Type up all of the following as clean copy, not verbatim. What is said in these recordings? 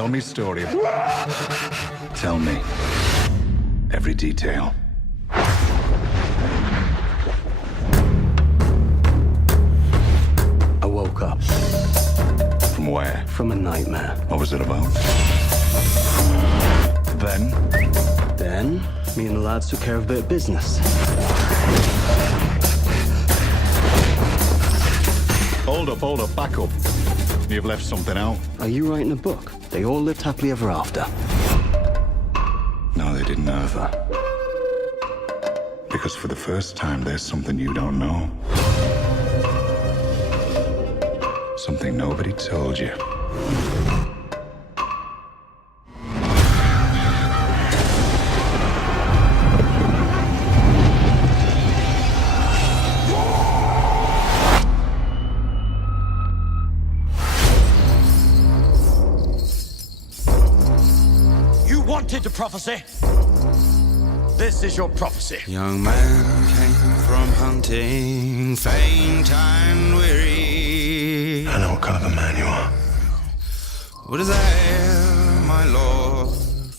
tell me story. Tell me every detail. I woke up. From where? From a nightmare. What was it about? Then, me and the lads took care of a bit of business. Hold up, back up. You've left something out. Are you writing a book? They all lived happily ever after. No, they didn't either. Because for the first time, there's something you don't know. Something nobody told you. You wanted the prophecy. This is your prophecy. Young man came from hunting, faint and weary. I know what kind of a man you are. What is there, my lord,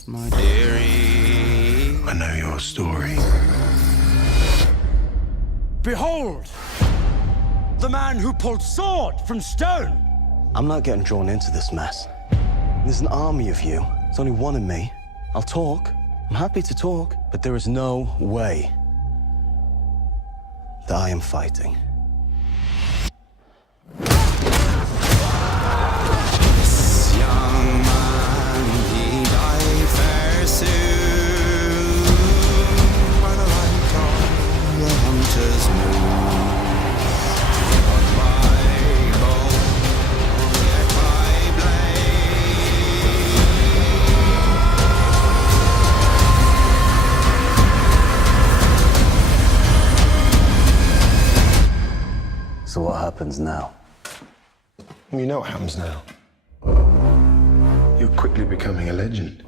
my dearie? I know your story. Behold, the man who pulled sword from stone. I'm not getting drawn into this mess. There's an army of you. There's only one in me. I'll talk. I'm happy to talk, but there is no way that I am fighting. This young man, he died fair soon by the light of the hunter's moon. Not by bow, yet by blade. So what happens now? You know what happens now. You're quickly becoming a legend.